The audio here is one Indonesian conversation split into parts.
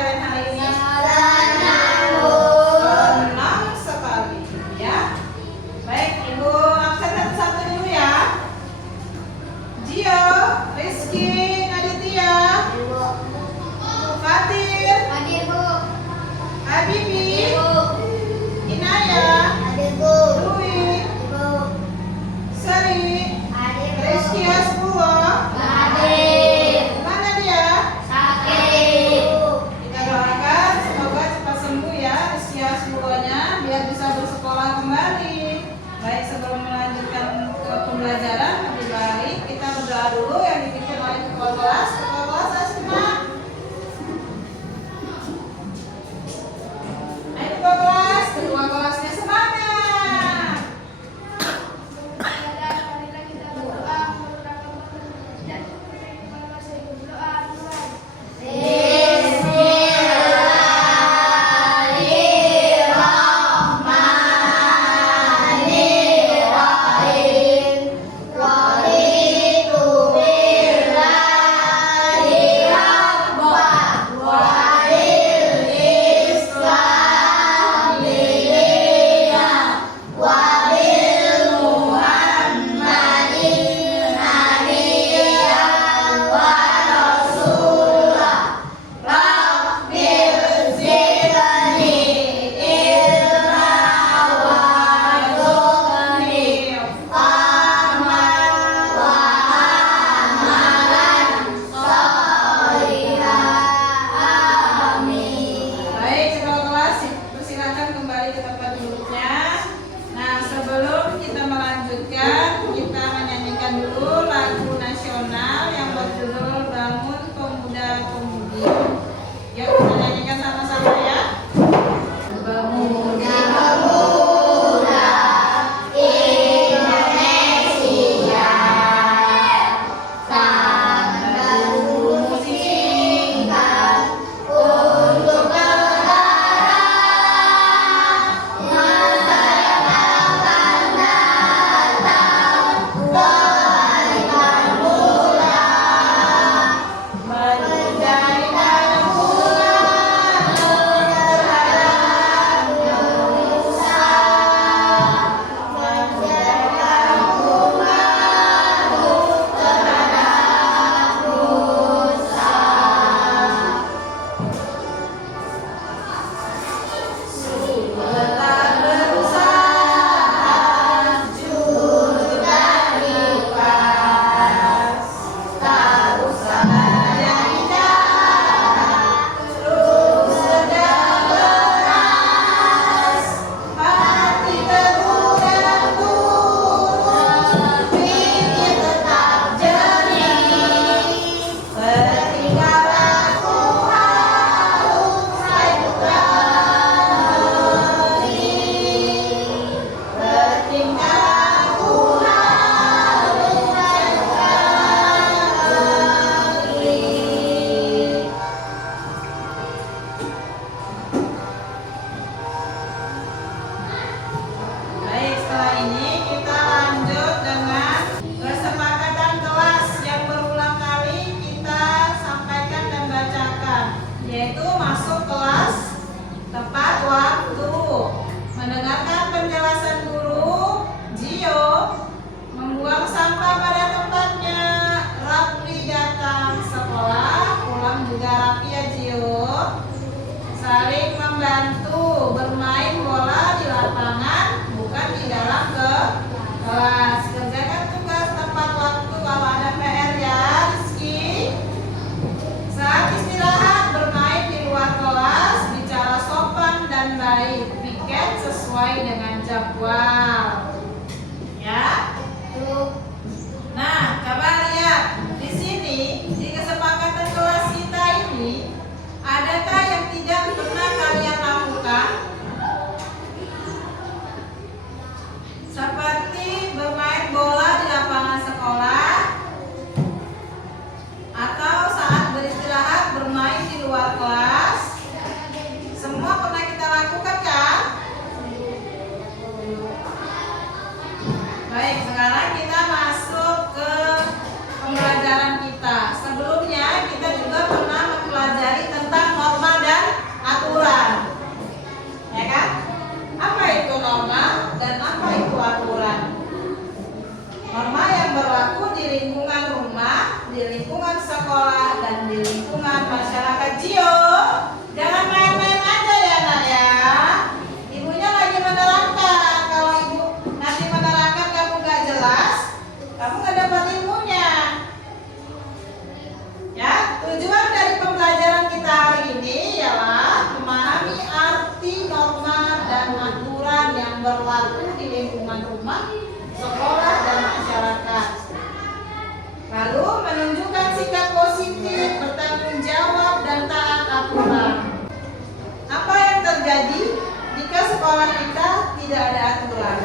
pelajaran hari ini? Senang sekali, ya. Baik, Ibu absen satu-satu dulu ya. Gio, Rizky, Aditya, Fatir, Habibi, Inaya, Dwi, Seri, Rizky Hasbullah. Mana dia? Kita doakan semoga cepat sembuh ya Rizky Hasbullahnya, biar bisa bersekolah kembali. Baik, sebelum melanjutkan ke pembelajaran lebih baik kita berdoa dulu yang dipimpin oleh ketua kelas. Ketua kelas Asma. Ayo ketua kelasnya semangat. Yaitu masuk kelas tepat waktu, mendengarkan penjelasan guru, Gio, membuang sampah pada tempatnya, rapi datang sekolah, pulang juga rapi ya Gio, saling membantu, bermain bola di lapangan, bukan di dalam kelas, kerjakan tugas tepat waktu kalau ada PR ya Rizky. Saat istirahat bermain di luar kelas, bicara sopan dan baik, piket sesuai dengan jadwal. sekolah kita tidak ada aturan.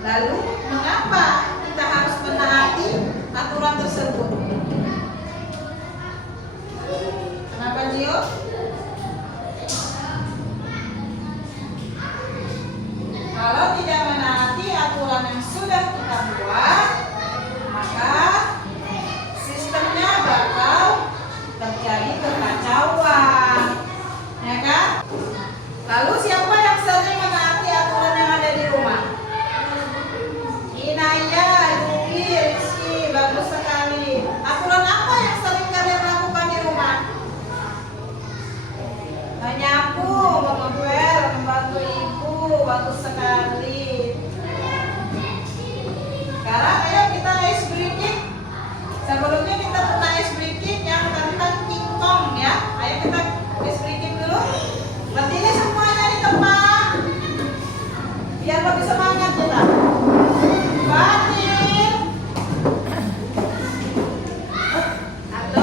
Lalu mengapa kita harus menaati aturan tersebut? Kenapa, Gio? Kalau tidak menaati aturan yang sudah kita buat, maka sistemnya bakal terjadi kekacauan, ya kan? Lalu siapa yang sering menaati aturan yang ada di rumah? Inaya, Yuki, Rizky, bagus sekali. Aturan apa yang sering kalian lakukan di rumah? Menyapu, mengepel, membantu ibu, bagus sekali. Sekarang ayo kita ice breaking. Sebelumnya kita pernah ice breaking yang tentang King Kong ya. Ayo kita ice breaking dulu. Berdiri semuanya di tempat, biar lebih semangat kita. Berdiri. 1,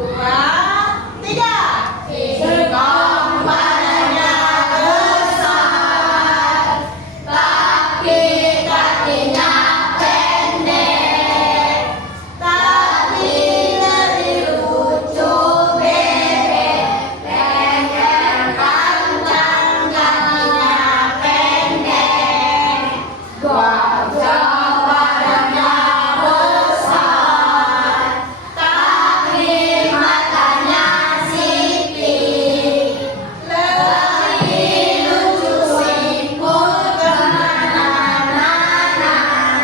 2, 3. Singkong badannya besar, tapi kakinya pendek. Tapi lebih lucu bebek, leher panjang, kakinya pendek. Wajah badannya besar, tapi matanya sipit. Lebih lucu siput kemana-mana,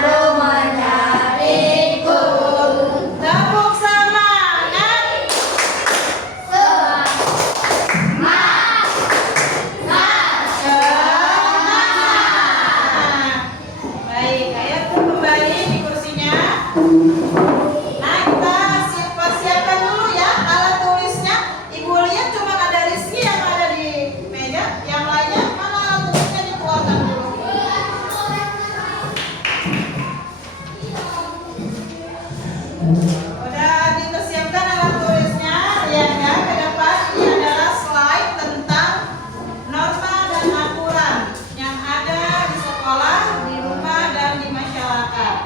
lu mencariku. Tepuk semangat. Semangat. Baik, ayo kembali di kursinya. Nah, kita siapkan dulu ya alat tulisnya. Ibu lihat cuma ada Rizky yang ada di meja. Yang lainnya mana alat tulisnya, dikeluarkan dulu. Udah dipersiapkan alat tulisnya. Lihat ya ke depan, ini adalah slide tentang norma dan aturan yang ada di sekolah, di rumah, dan di masyarakat.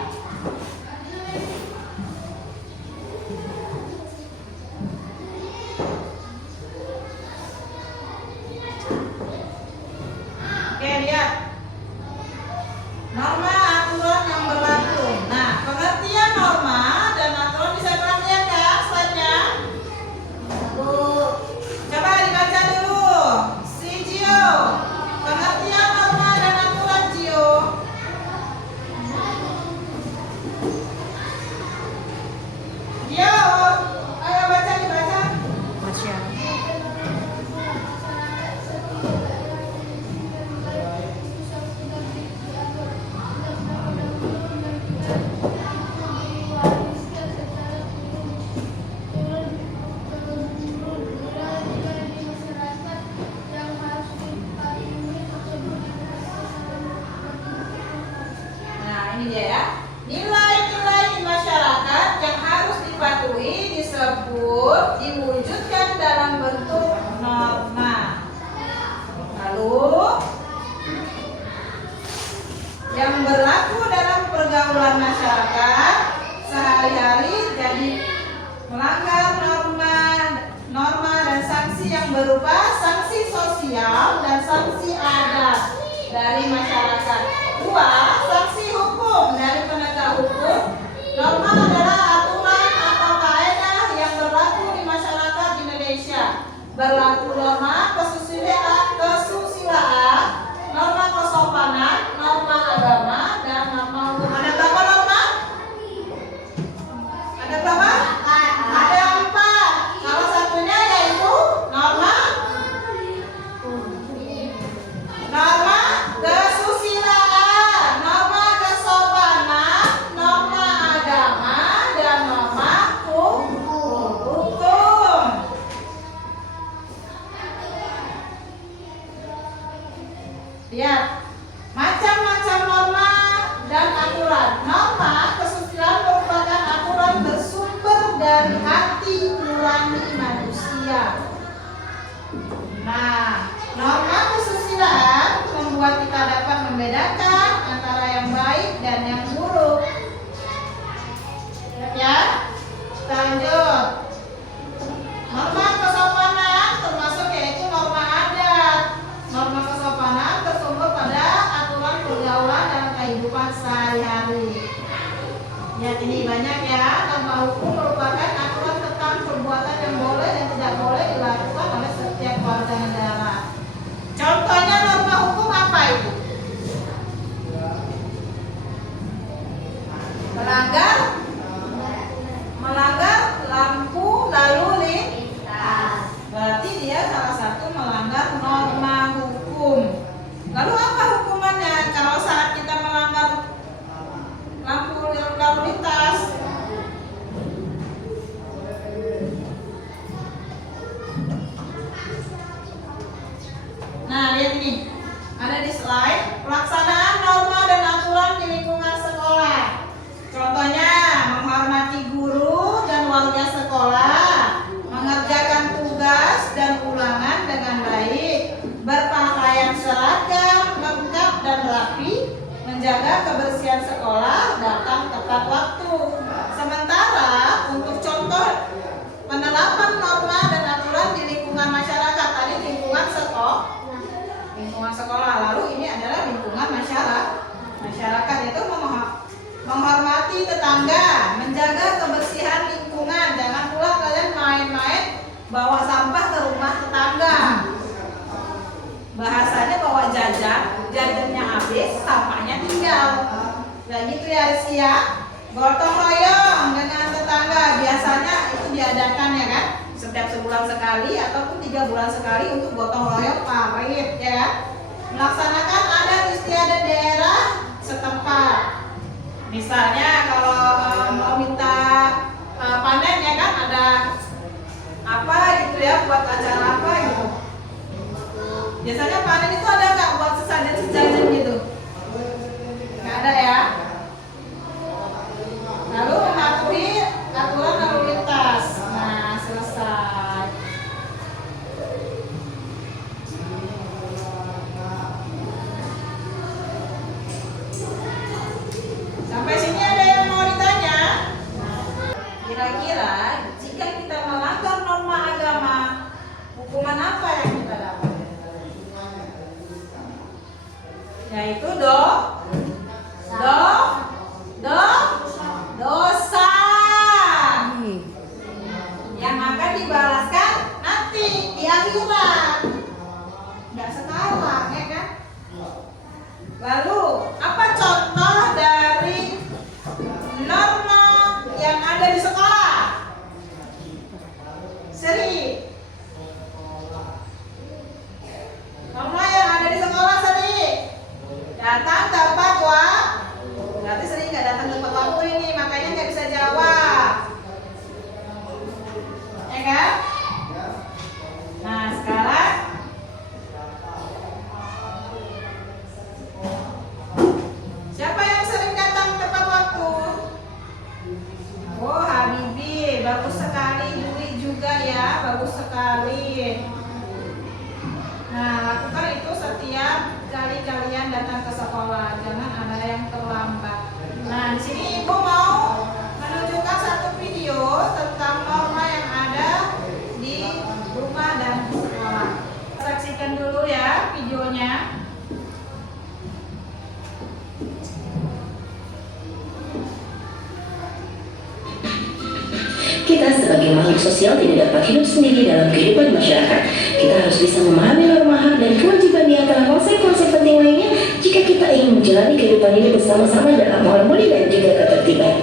Oke, lihat. Norma aturan yang berlaku. Nah, pengertian norma dan aturan bisa perhatian ya slide-nya. Coba dibaca dulu. Si Gio. Pengertian norma dan aturan, Gio. Gio, ayo baca, dibaca. Nah, ini dia ya. Nilai-nilai di masyarakat yang harus dipatuhi disebut diwujudkan dalam bentuk norma. Lalu yang berlaku dalam pergaulan masyarakat sehari-hari jadi melanggar norma dan sanksi yang berupa sanksi sosial dan sanksi adat dari masyarakat. 2. Sanksi hukum dari penegak hukum. Norma adalah aturan atau kaedah yang berlaku di masyarakat Indonesia. Berlaku norma kesusilaan, norma kesopanan, norma agama, dan norma hukum. Ada berapa norma? Ada berapa? Ada 4. Salah satunya yaitu norma kesusilaan, norma kesopanan, norma agama, dan norma hukum. Lihat, macam-macam norma dan aturan. Norma kesusilaan merupakan aturan bersumber dari hati nurani manusia. Nah, norma kesusilaan lihat ini. Ada di slide pelaksanaan norma dan aturan di lingkungan sekolah. Contohnya menghormati guru dan warga sekolah, mengerjakan tugas dan ulangan dengan baik, berpakaian seragam, lengkap dan rapi, menjaga kebersihan sekolah, datang tepat waktu. Sementara untuk contoh penerapan norma dan aturan di lingkungan masyarakat, tadi lingkungan sekolah, lalu ini adalah lingkungan masyarakat itu menghormati tetangga, menjaga kebersihan lingkungan. Jangan pula kalian main-main bawa sampah ke rumah tetangga. Bahasanya bawa jajannya habis, sampahnya tinggal. Nah gitu ya Rizky ya. Gotong royong dengan tetangga biasanya itu diadakan ya kan, setiap sebulan sekali ataupun 3 bulan sekali untuk gotong royong parit ya. Melaksanakan adat istiadat daerah setempat. Misalnya kalau mau minta panen ya kan, ada apa gitu ya, buat acara apa gitu. Biasanya panen itu ada nggak buat sesajen gitu? Nggak ada ya. Lalu mematuhi aturan lalu lintas. Nah, selesai. Sampai sini ada yang mau ditanya? Kira-kira jika kita melanggar norma agama, hukuman apa yang kita dapat? Yaitu dosa yang akan dibalaskan nanti di akhirat, nggak sekarang ya kan. Lalu apa contoh dari norma yang ada di sekolah? Seri, norma yang ada di sekolah Seri. Datang tepat waktu. Berarti sering nggak datang tepat waktu ini, makanya nggak bisa jawab, ya kan? Nah sekarang siapa yang sering datang tepat waktu? Oh Habibi, bagus sekali. Dwi juga ya, bagus sekali. Nah lakukan itu setiap kali kalian datang ke sekolah, jangan ada yang terlambat. Nah, di sini Ibu mau menunjukkan satu video tentang norma yang ada di rumah dan sekolah. Saksikan dulu ya videonya. Kita sebagai makhluk sosial tidak dapat hidup sendiri dalam kehidupan masyarakat. Kita harus bisa memahami norma hak dan kewajiban di antara konsep-konsep penting lainnya jika kita ingin menjalani kehidupan ini bersama-sama dalam harmoni dan juga ketertiban.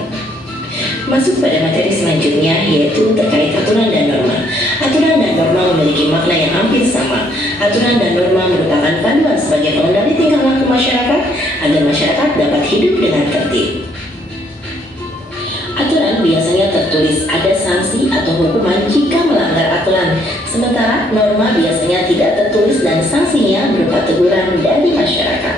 Masuk pada materi selanjutnya, yaitu terkait aturan dan norma. Aturan dan norma memiliki makna yang hampir sama. Aturan dan norma merupakan panduan sebagai pengendali tingkah laku masyarakat agar masyarakat dapat hidup dengan tertib. Aturan biasanya tertulis ada sanksi atau hukuman jika melanggar aturan, sementara norma biasanya tidak tertulis dan sanksinya berupa teguran dari masyarakat.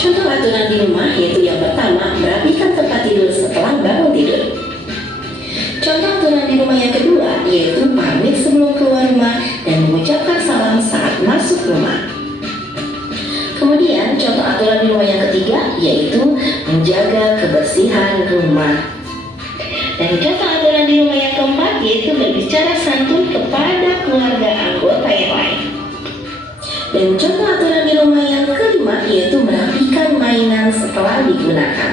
Contoh aturan di rumah yaitu yang pertama, merapikan tempat tidur setelah bangun tidur. Contoh aturan di rumah yang kedua yaitu pamit sebelum keluar rumah dan mengucapkan salam saat masuk rumah. Kemudian contoh aturan di rumah yang ketiga yaitu menjaga kebersihan rumah. Dan contoh aturan di rumah yang keempat yaitu berbicara santun kepada keluarga anggota yang lain. Dan contoh aturan di rumah yang kelima yaitu merapikan mainan setelah digunakan.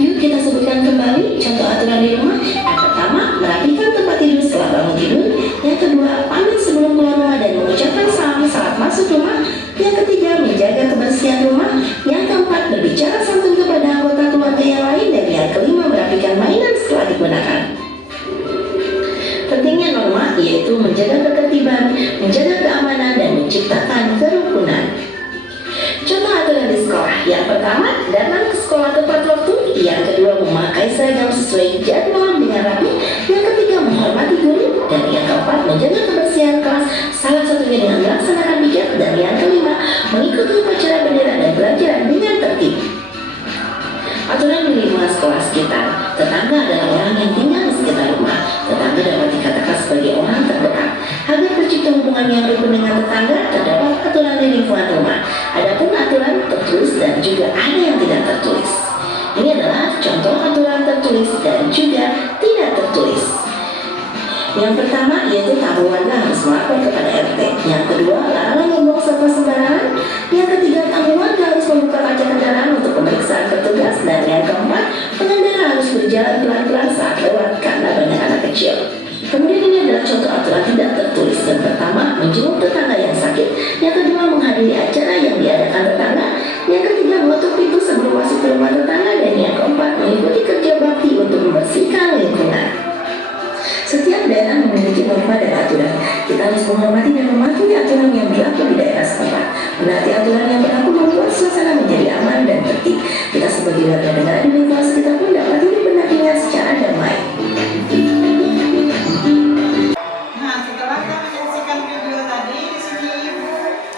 Yuk kita sebutkan kembali contoh aturan di rumah. Yang pertama, merapikan tempat tidur setelah bangun tidur. Yang kedua, pamit sebelum keluar rumah dan mengucapkan salam saat masuk rumah. Yang ketiga, menjaga kebersihan rumah. Yang keempat, berbicara santun kepada anggota keluarga yang lain. Dan yang kelima, merapikan mainan setelah digunakan. Pentingnya norma yaitu menjaga ketertiban, menjaga keamanan, dan menciptakan kerukunan. Contoh aturan di sekolah. Yang pertama, datang ke sekolah tepat waktu. Yang kedua, memakai seragam sesuai jadwal dengan rapi. Yang ketiga, menghormati guru. Dan yang keempat, menjaga kebersihan kelas, salah satunya dengan melaksanakan sebagai orang terdekat. Agar tercipta hubungan yang rukun dengan tetangga, terdapat aturan di lingkungan rumah. Adapun aturan tertulis dan juga ada yang tidak tertulis. Ini adalah contoh aturan tertulis dan juga tidak tertulis. Yang pertama yaitu tamu warga harus melapor kepada RT. Yang kedua, larang membuang sampah sembarangan. Yang ketiga, tamu warga harus membuka kaca kendaraan untuk pemeriksaan petugas. Dan yang keempat, pengendara harus berjalan pelan-pelan saat lewat karena banyak anak kecil. Kemudian ini adalah contoh aturan tidak tertulis. Yang pertama, menjenguk tetangga yang sakit. Yang kedua, menghadiri acara yang diadakan tetangga. Yang ketiga, mengetuk pintu sebelum masuk ke rumah tetangga. Dan yang keempat, mengikuti kerja bakti untuk membersihkan lingkungan. Setiap daerah memiliki norma dan aturan. Kita harus menghormati dan mematuhi aturan yang berlaku di daerah setempat. Menaati aturan yang berlaku membuat suasana menjadi aman dan tertib. Kita sebagai warga negara di lingkungan sekitar pun dapat hidup berdampingan secara damai. Nah, setelah kita menyaksikan video tadi, di sini Ibu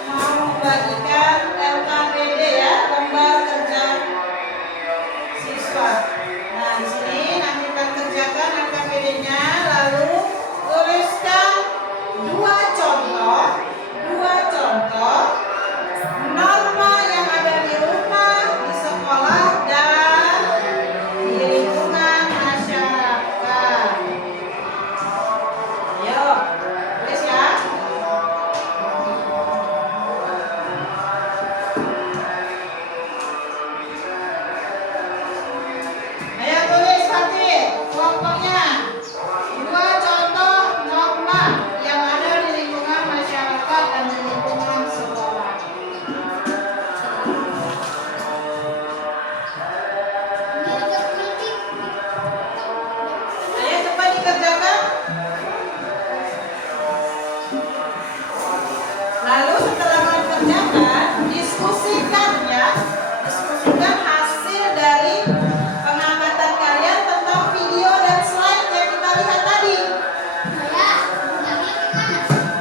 mau membagikan LKPD ya, lembar kerja siswa. Nah, di sini nanti kita kerjakan LKPD-nya, lalu tuliskan dua contoh norma yang ada di rumah, di sekolah, dan di lingkungan masyarakat. Ayo, tulis ya. Ayo tulis nanti kelompoknya. Dua contoh norma yang ada di lingkungan masyarakat dan di lingkungan sekolah. Ayo cepat dikerjakan. Lalu setelah mengerjakan, diskusikan ya. Diskusikan hasil dari pengamatan kalian tentang video dan slide yang kita lihat tadi.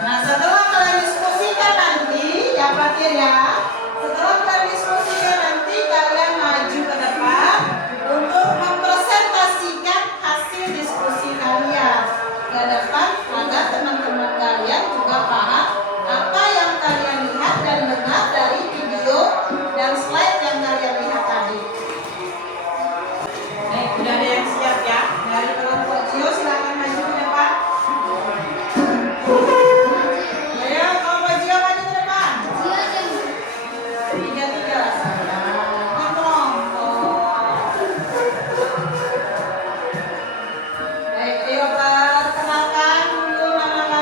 Nah, setelah kalian diskusikan nanti, ya Fatir ya. Setelah kalian diskusikan nanti, kalian maju ke depan untuk mempresentasikan hasil diskusi kalian ke depan agar teman-teman kalian juga paham apa yang kalian lihat dan dengar dari video dan slide yang kalian lihat tadi. Baik, udah ada yang siap ya? Dari kelompok Gio silakan maju ke depan. Ayo, kelompok Gio maju ke depan. Tiga. Baik, ayo perkenalkan dulu nama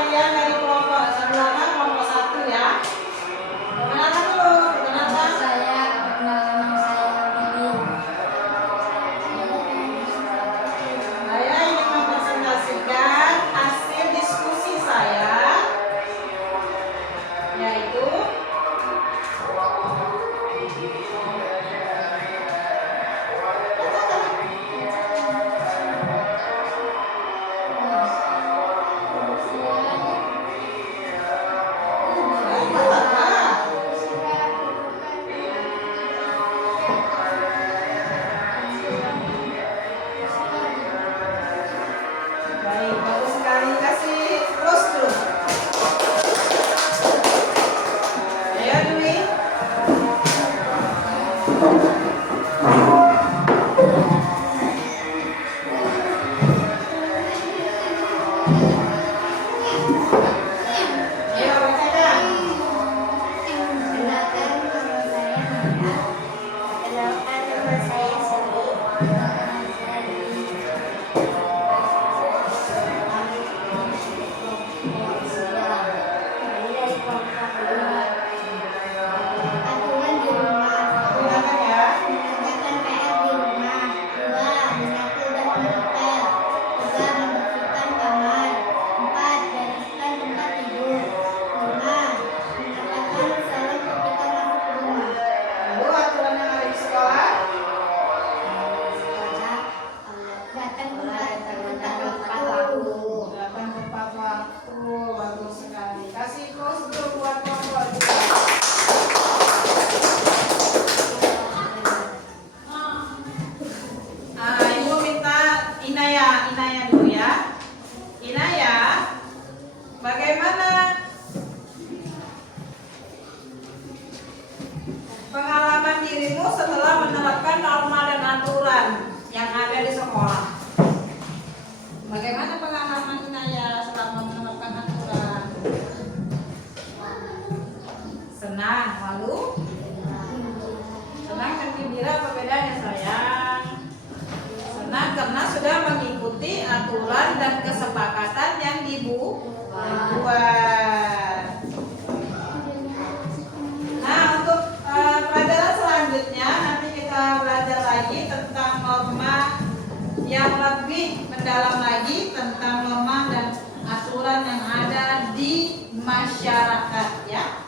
dalam lagi tentang norma dan aturan yang ada di masyarakat ya.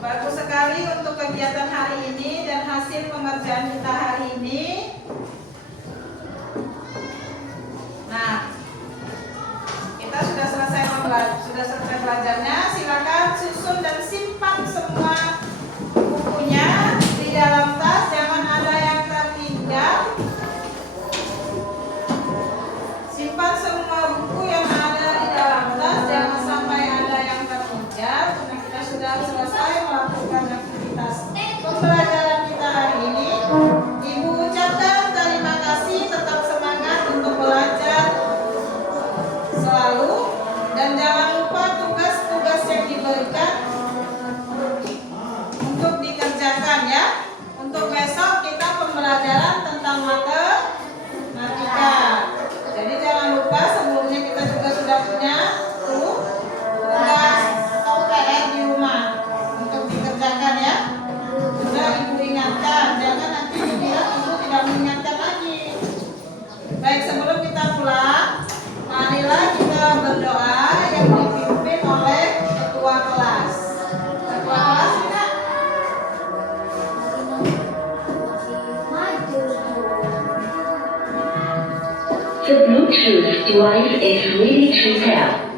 Bagus sekali untuk kegiatan hari ini dan hasil pengerjaan kita hari ini. Nah, kita sudah selesai belajarnya. Silakan susun dan simpan semua bukunya di dalam tas, jangan ada yang tertinggal. Simpan semua buku yang ada di dalam tas, jangan sampai ada yang tertinggal, karena kita sudah selesai melakukan aktivitas pembelajaran kita hari ini. Ibu ucapkan terima kasih, tetap semangat untuk belajar selalu, dan jangan lupa tugas-tugas yang diberikan untuk dikerjakan ya. Untuk besok kita pembelajaran tentang matematika. Jadi jangan lupa, sebelumnya kita juga sudah punya tugas atau PR di rumah untuk dikerjakan ya. Sudah ibu ingatkan, jangan nanti dibilang ibu tidak mengingatkan lagi. Baik, sebelum kita pulang, marilah kita berdoa yang dipimpin oleh ketua kelas. Ketua kelas tidak? The Bluetooth device is ready to pair.